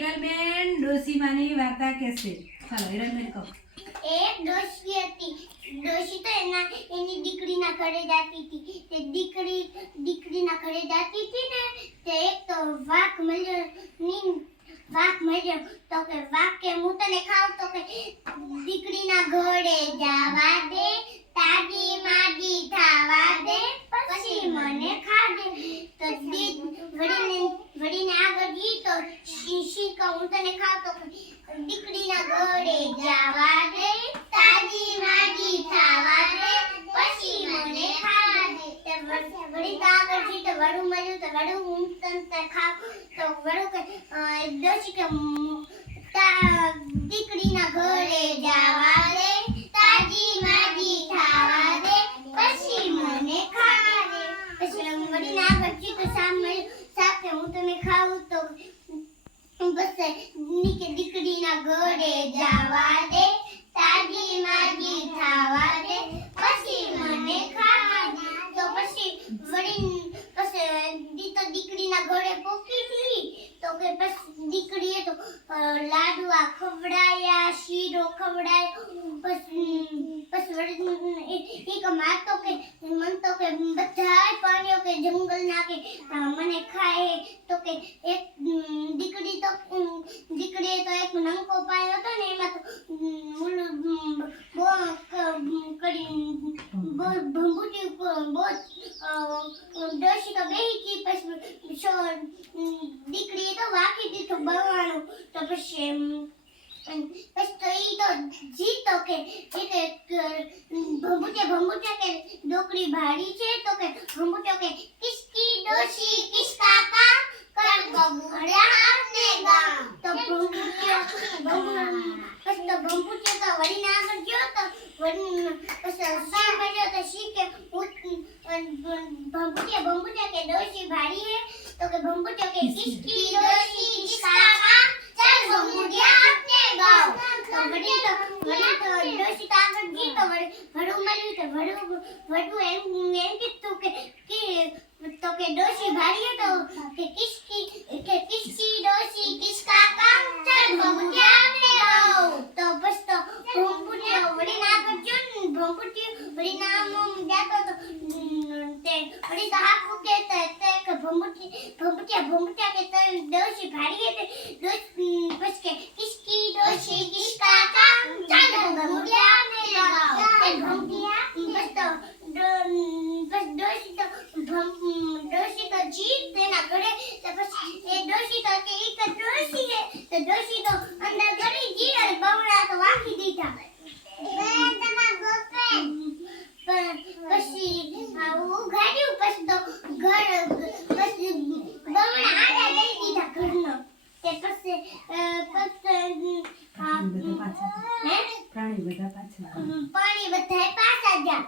હિરલબેન ડોશીમાની વાર્તા કહેશે. ચાલો હિરલબેન કહો. એક ડોશી હતી. ડોશી તો એની દીકરીના ઘરે જાતી હતી. તે દીકરીના ઘરે જાતી હતી ને તે એક તો વાઘ મળ્યો તો કે વાઘ કે હું તને ખાવ તો કે દીકરીના ઘરે જવા દે, તાજી માજી થવા દે, પછી મને ખાધે. તો વળીને આગળ ગઈ તો શીશી કહું હું તને ખાવ તો દીકરીના ઘરે જવા દે, તાજી માજી થવા દે, પછી મને ખાધે. વળી તો આગળ ગઈ તો વડું મળ્યું તો વડું હું તને ખાવ તો વડું કે ડોશી કે દીકરીના ઘરે જવા દે, તાજી માજી થવા દે, પછી મને ખાધે. પછી વળીને આગળ ગઈ તો સામે સાકે હું તને ખાવું તો બસ નીકે દીકરીના ઘરે જવા દે, તાજી માજી થવા દે, પછી મને ખાધે. તો પછી વળી દીકરીના ઘરે પોકી હતી તો કે પછી દીકરીએ તો લાડવા ખવડાયા, શીરો ખવડાયો. પછી એક માતો કે મન તો કે બધાય પાણીઓ કે જંગલ ના કે મને ખાય તો કે એક દીકરીએ તો એક નંકો પાયો હતો ને એમાં તો ડોશી તો બેહી ગઈ. પછી દીકરીએ તો વાકી દીધું બવાણું. તો પછી તો ઈ તો જીતો કે ભંભુટિયા કે ડોકરી ભાડી છે તો કે ભંભુટિયો કે કિસકી ડોશી કિસ કાકા કર બબુડિયા આપને ગામ. તો ભંભુટિયો તો વળીને આગળ ગયો તો પછી શી મળ્યો તો શી કે ભંભુટિયા કે ડોશી ભાડી હે તો કે ભંભુટિયો કે કિસકી ડોશી કિસ કાકા ચલ બબુડિયા આપને ગામ. તો વળી તો ડોશી તો આગળ ગઈ તો વડું મળ્યું તો વડું એમ કીધું કે તો કે ડોશી ભાડી તો કે કિસકી ડોશી કિસ કાકા ચલ બબુડિયા આપને ગામ. તો બસ તો ભંભુટિયો વળી આગળ ગયો ને ભંભુટિયો વળી નામ જાતો તો તે વળી તો હાકુ કે કે ભંભુટિયા કે તો ડોશી ભાડી તે બસ કે કિસકી ડોશી કિસ કાકા ચલ બબુડિયા આપને ગામ. તે ભંભુટિયા બસ ડોશી તો જીત તેના ઘરે તો પછી એ ડોશી તો કે ઈ તો ડોશી હે તો ડોશી તો અંદર ગળી ગઈ અને બમણા તો વાકી દીધા. પછી ઉઘાડ્યું પછી તો પછી બમણા આડા દઈ દીધા ઘરનો. તે પછી પ્રાણી બધા પાછા પાણી બધાય પાછા ગયા.